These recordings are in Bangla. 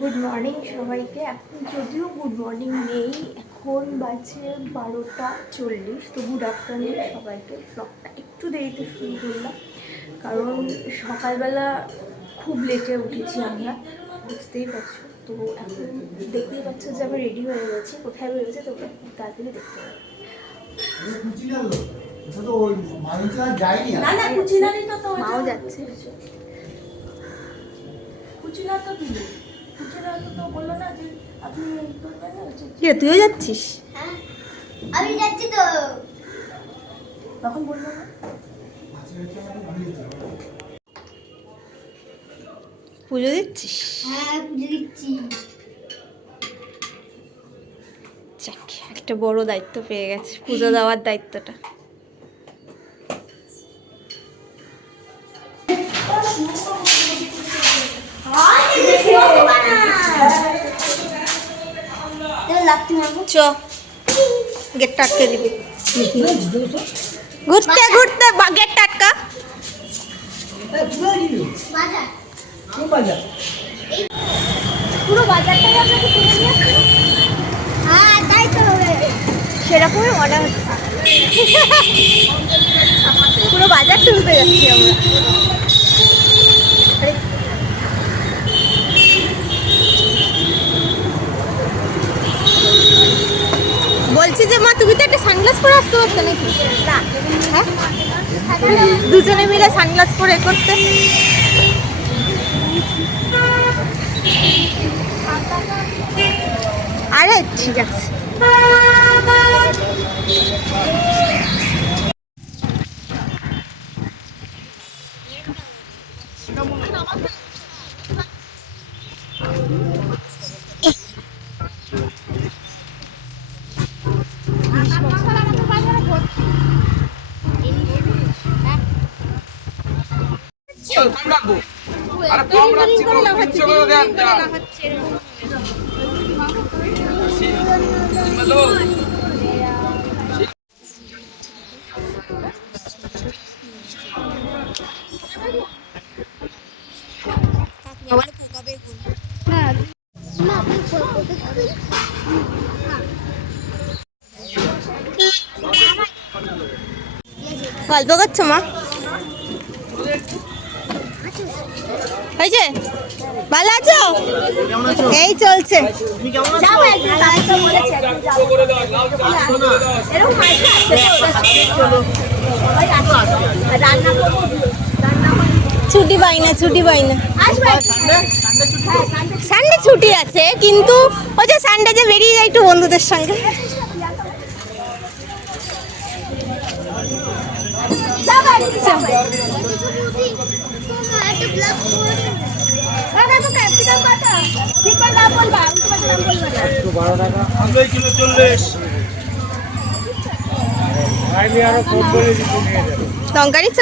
গুড মর্নিং সবাইকে। এখন যদিও গুড মর্নিং নেই, এখন বাজে 12টা 40। তো গুড আফটারনুন সবাইকে। ব্লগটা একটু দেরিতে শুরু করলাম কারণ সকালবেলা খুব লেটে উঠেছি আমরা, বুঝতেই পারছো। তো এখন দেখতেই পাচ্ছ যে আমি রেডি হয়ে গেছি। কোথায় বেরোচ্ছে তোমরা খুব তাড়াতাড়ি দেখতে পাবে। মাও যাচ্ছে। তুইও যাচ্ছিস? হ্যাঁ আমি যাচ্ছি তো। তখন বলবো না। পুজো দিচ্ছিস? হ্যাঁ পুজো দিচ্ছি। যাক, একটা বড় দায়িত্ব পেয়ে গেছে, পুজো দেওয়ার দায়িত্বটা। চ, গেটটা আটকে দিবি। ঘুরতে ঘুরতে গেটটা আটকা। পুরো বাজারটাই আপনাকে তুলে নিয়ে আসবো। হ্যাঁ তাই তো হবে। সেরকমই মনে হচ্ছে। পুরো বাজার তুলতে যাচ্ছি আমরা। বলছি যে মা, তুমি তো একটা সানগ্লাস পরে আসতে পারতে নাকি? হ্যাঁ, দুজনে মিলে সানগ্লাস পরে করতে। আরে ঠিক আছে। গল্প করছো মা? হয়েছে? ভালো আছো? এই চলছে। ছুটি পাই না, ছুটি পাই না। সানডে ছুটি আছে, কিন্তু ওই যে সানডে যে বেরিয়ে যায় একটু বন্ধুদের সঙ্গে। লঙ্কা নিচ্ছ?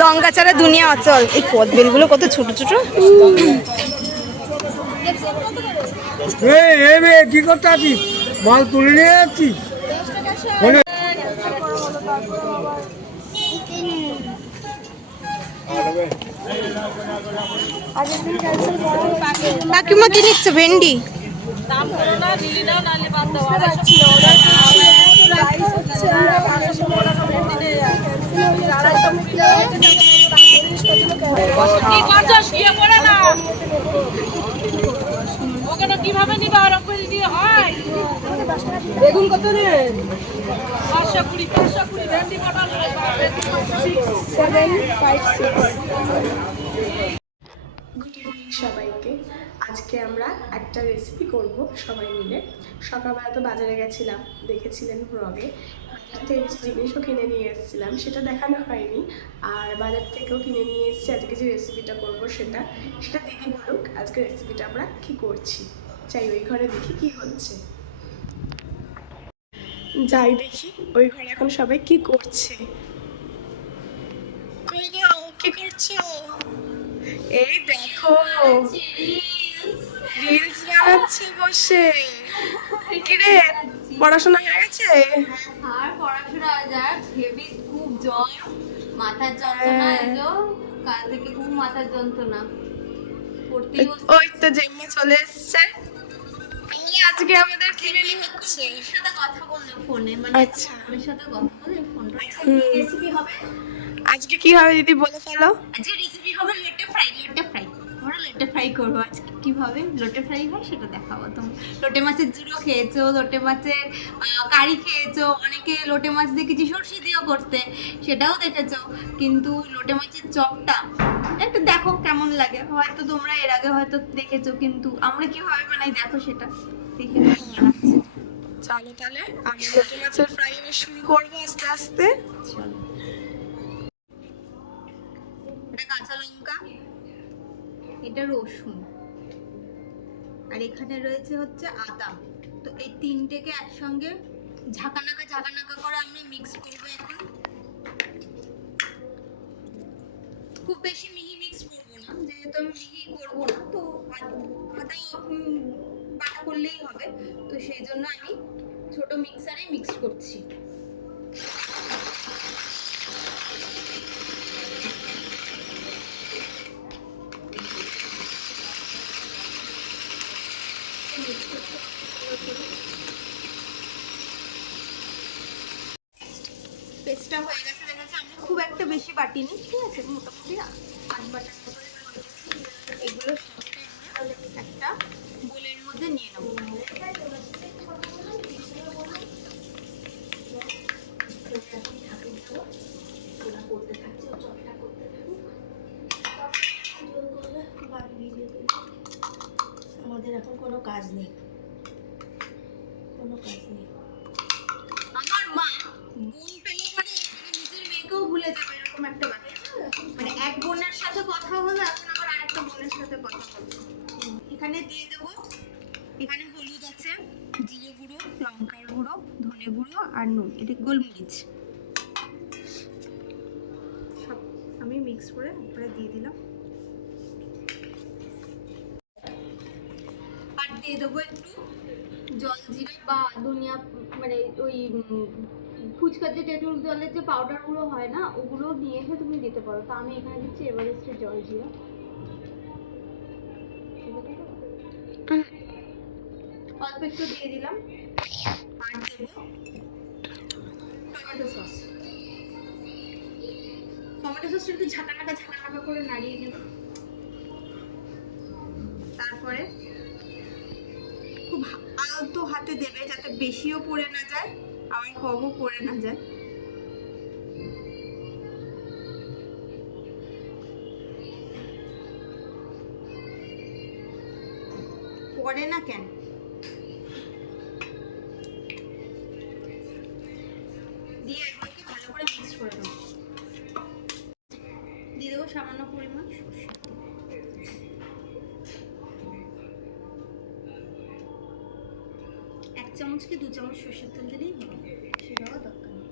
লঙ্কা ছাড়া দুনিয়া অচল। এই কদবেলগুলো কত ছোট ছোট। কি করতে আছিস? মাল তুলে নিয়ে যাচ্ছিস? কাকিমা কি নিচ্ছ? ভেন্ডি। কিভাবে নিবা? বেগুন কত রে? 520 ভেন্ডি পটল 6756। গুড ইভিনিং সবাইকে। আজকে আমরা একটা রেসিপি করব সবাই মিলে। সকালবেলা তো বাজারে গেছিলাম, দেখেছিলেন ব্লগে। বাজার থেকে কিছু জিনিসও কিনে নিয়ে এসেছিলাম, সেটা দেখানো হয়নি। আর বাজার থেকেও কিনে নিয়ে এসেছি। আজকে যে রেসিপিটা করব সেটা দিদি বলুক আজকে রেসিপিটা আমরা কি করছি। চাই ওই ঘরে দেখি কি হচ্ছে। যাই দেখি ওই ঘরে এখন সবাই কি করছে। কি করছো? এই দেখো, রিলস বানাচ্ছে বসে। কিরে পড়াশোনা হয়ে গেছে? আর পড়াশোনা যাক হেভি খুব জ্বর মাথার যন্ত্রণা এলো কাল থেকে খুব মাথার যন্ত্রণা পড়তেই বসে ওই তো জেম্মা চলে এসছে। তাহলে আজকে আমাদের কি মেনু হচ্ছে? ওর সাথে কথা বললাম ফোনে মানে আচ্ছা। ওর সাথে কথা বলে ফোনটা রেসিপি হবে আজকে কি হবে দিদি বলে ফেলো। আজকে রেসিপি হবে লোটে ফ্রাই আমরা লোটে ফ্রাই করবো আজকে কিভাবে লোটে ফ্রাই হয় সেটা দেখাবো তুমি লোটে মাছের জুড়ো খেয়েছো লোটে মাছের কারি খেয়েছো অনেকে লোটে মাছ দেখেছি সর্ষে দিয়েও করতে সেটাও দেখেছো কিন্তু লোটে মাছের চপটা একটু দেখো কেমন লাগে হয়তো তোমরা এর আগে হয়তো দেখেছো কিন্তু আমরা কিভাবে বানাই দেখো সেটা দেখে বানাচ্ছি চলো তাহলে আমি লোটে মাছের ফ্রাই এবার শুরু করবো আস্তে আস্তে। চলো এটা কাঁচা লঙ্কা এটা রসুন আর এখানে রয়েছে হচ্ছে আদা তো এই তিনটেকে একসঙ্গে ঝাঁকানাকা করে আমি মিক্স করবো এখন খুব বেশি মিহি মিক্স করবো না যেহেতু আমি মিহি করবো না তো আদা বাটা করলেই হবে তো সেই জন্য আমি ছোট মিক্সারে মিক্স করছি পেস্টটা হয়ে গেছে দেখেছি আমি খুব একটা বেশি বাটিনি ঠিক আছে মোটামুটি 5 বাটার মতো এগুলো সবটা আমরা একটা বোলের মধ্যে নিয়ে নেব আমাদের এখন কোনো কাজ নেই আমার মা বোন পেলে পরে নিজের মেয়েকেও ভুলে যাবে এরকম একটা ব্যাপার মানে এক বোনের সাথে কথা হলো এখন আবার আরেকটা বোনের সাথে কথা বলবো এখানে দিয়ে দেবো এখানে হলুদ আছে জিরে গুঁড়ো লঙ্কার গুঁড়ো ধনে গুঁড়ো আর নুন এটা গোলমরিচ সব আমি মিক্স করে উপরে দিয়ে দিলাম আর দিয়ে দেবো একটু জল জিরে বা ধনিয়া মানে ওই ফুচকার যে তেঁতুল জলের যে পাউডারগুলো হয় না ওগুলো নিয়ে এসে তুমি দিতে পারো তো আমি এখানে দিচ্ছি এভারেস্টের জল জিরা অল্প একটু দিয়ে দিলাম আর দেবো টমেটো সস একটু ঝাঁকানাকা করে নাড়িয়ে নেব তারপরে খুব আলতো হাতে দেবে যাতে বেশিও পড়ে না যায় আবার কমও পড়ে না যায় পড়ে না কেন দিয়ে এগুলোকে ভালো করে মিক্স করে দেবো দিয়ে দেবো সামান্য পরিমাণ সরষে এক চামচ কি 2 চামচ সরষের তেল দিলেই হবে সেটাও দরকার নেই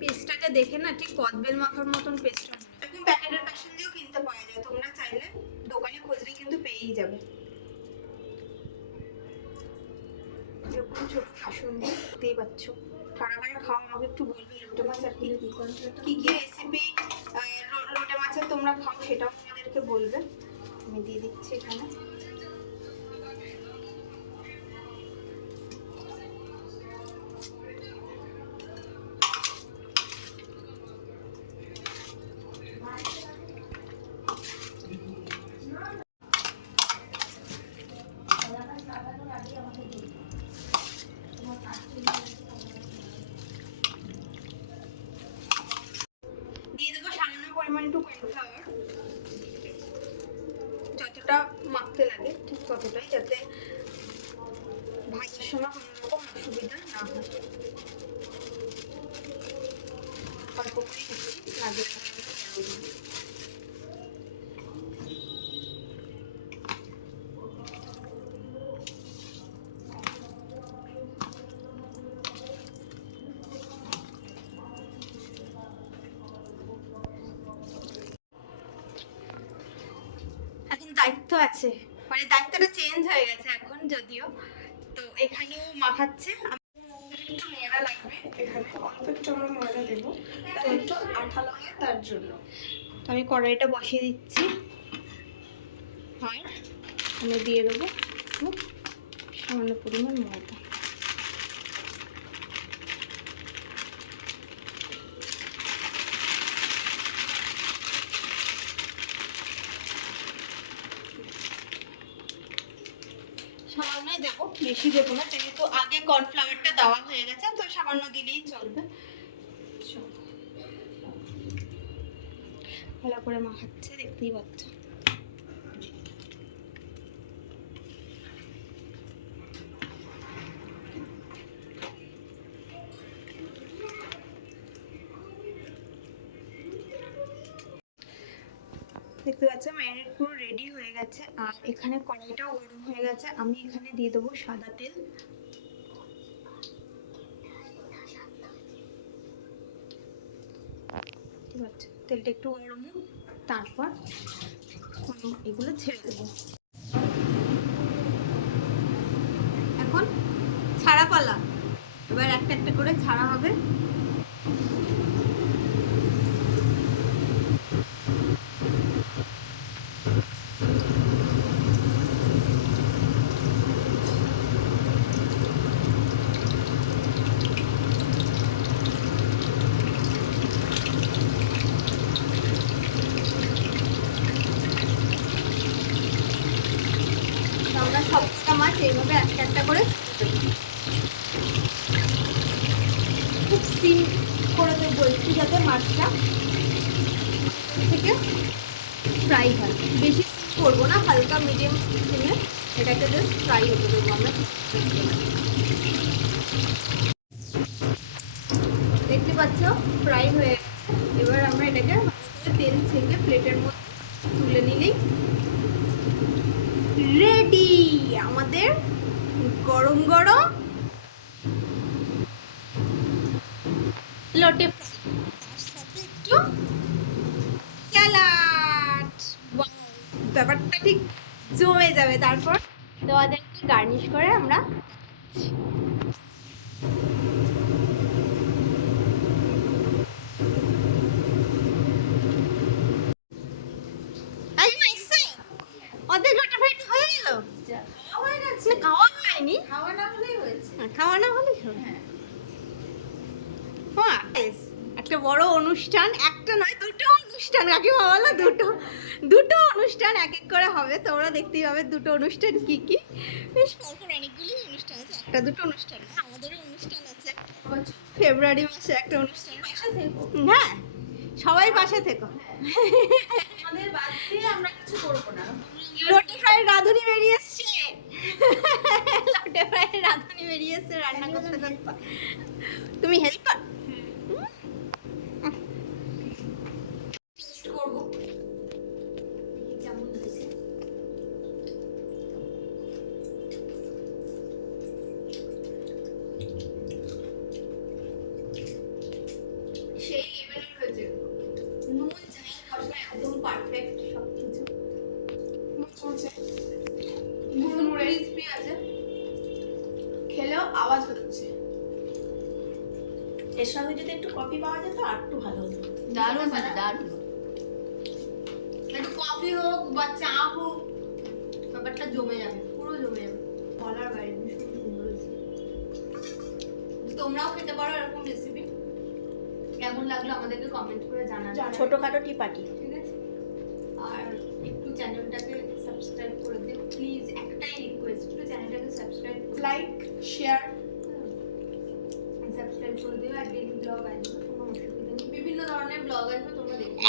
পেস্টটাকে দেখে না ঠিক কদবেল মাখার মতন পেস্টটা এখন প্যাকেটের কাশন দিয়েও কিনতে পাওয়া যায় তোমরা চাইলে দোকানে খুঁজলে কিন্তু পেয়েই যাবে এরকম ছোট কাশন দিয়ে পাচ্ছ কারা খাও আমাকে একটু বলবে লোটে মাছ আর কি কি রেসিপি লোটে মাছের তোমরা খাও সেটাও আমাদেরকে বলবে আমি দিয়ে দিচ্ছি এখানে দিয়ে দেবো সামান্য পরিমাণ একটু কর্নফ্লাওয়ার যতটা মাখতে লাগে ঠিক ততটাই যাতে ভাজার সময় কোনো রকম অসুবিধা না হয় অল্প করে দিচ্ছি লাগে দায়িত্ব আছে, মানে দায়িত্বটা চেঞ্জ হয়ে গেছে এখন যদিও। তো এখানেও মাখাচ্ছে। একটু ময়দা লাগবে, এখানে অল্প একটু আমরা ময়দা দেবো, তাহলে একটু আঠালো হয় তার জন্য। তো আমি কড়াইটা বসিয়ে দিচ্ছি, আর আমি দিয়ে দেবো সামান্য পরিমাণ ময়দা। সামান্যই দেবো, বেশি দেবো না, যেহেতু আগে কর্নফ্লাওয়ারটা দেওয়া হয়ে গেছে, তো সামান্য দিলেই চলবে। ভালো করে মাখাচ্ছে, দেখতেই পাচ্ছ। দেখতে পাচ্ছ ম্যারিনেট পুরো রেডি হয়ে গেছে, আর এখানে কড়াইটাও গরম হয়ে গেছে। আমি এখানে দিয়ে দেবো সাদা তেল। ঠিক আছে, তেলটা একটু গরম হোক, তারপর এগুলো ছেড়ে দেবো। এখন ছাড়া পালা, এবার একটা একটা করে ছাড়া হবে। আমরা সবকটা মাছ এইভাবে একটা একটা করে খুব সিম করে দেবো একটু, যাতে মাছটা থেকে ফ্রাই হয়। বেশি সিম করবো না, হালকা মিডিয়াম সিমে এটাকে জাস্ট ফ্রাই হতে দেবো আমরা। দেখতে পাচ্ছ ফ্রাই হয়ে গেছে। এবার আমরা এটাকে তেল ছেঁকে প্লেটের মধ্যে তুলে নিলেই রেডি আমাদের গরম গরম লোটে ফ্রাই, তার সাথে একটু স্যালাড। ব্যাপারটা ঠিক জমে যাবে। তারপর তোমাদেরকে গার্নিশ করে আমরা অর্ধেক লোটে ফ্রাই হয়ে গেল। খাওয়া হয়নি, খাওয়া না হলেই হয়েছে, খাওয়া না হলেই হবে। হ্যাঁ, একটা বড় অনুষ্ঠান, একটা নয় দুটো অনুষ্ঠান, কাকিমা বলো দুটো অনুষ্ঠান এক এক করে হবে। তোমরা দেখতেই পাবে দুটো অনুষ্ঠান কি কি। বেশ পরপর অনেকগুলি অনুষ্ঠান আছে, একটা দুটো অনুষ্ঠান না, আমাদেরও অনুষ্ঠান আছে। ফেব্রুয়ারি মাসে একটা অনুষ্ঠান। হ্যাঁ, সবাই পাশে থেকো। আমাদের বাদ দিয়ে আমরা কিছু করবো না। লোটে ফ্রাইয়ের রাঁধুনি বেরিয়ে এসছে, লোটে ফ্রাইয়ের রাঁধুনি বেরিয়ে এসছে রান্না করতে করতে। তুমি হেল্পার? টেস্ট করবো কেমন হয়েছে। সেই লেভেলের হয়েছে, নুন ঝাল মশলা একদম পারফেক্ট সবকিছু। মুড়মুড়ে ক্রিসপি আছে, খেলেও আওয়াজ হচ্ছে। এর সঙ্গে যদি একটু কফি পাওয়া যেত আর একটু ভালো হতো। দারুণ মানে দারুণ। একটু কফি হোক বা চা হোক, ব্যাপারটা জমে যাবে, পুরো জমে যাবে। বলার বাইরে ভীষণ সুন্দর হয়েছে। তোমরাও খেতে পারো এরকম রেসিপি। কেমন লাগলো আমাদেরকে কমেন্ট করে জানাবে। ছোটখাটো টি পার্টি। ঠিক আছে, আর একটু চ্যানেলটাকে সাবস্ক্রাইব করে দিও প্লিজ। একটাই রিকোয়েস্ট, একটু চ্যানেলটাকে সাবস্ক্রাইব লাইক, শেয়ার, সাবস্ক্রাইব করে দিও। আর ডেইলি ব্লগ আসবে, কোনো অসুবিধা নেই, বিভিন্ন ধরনের ব্লগ আসবে, তোমরা দেখো।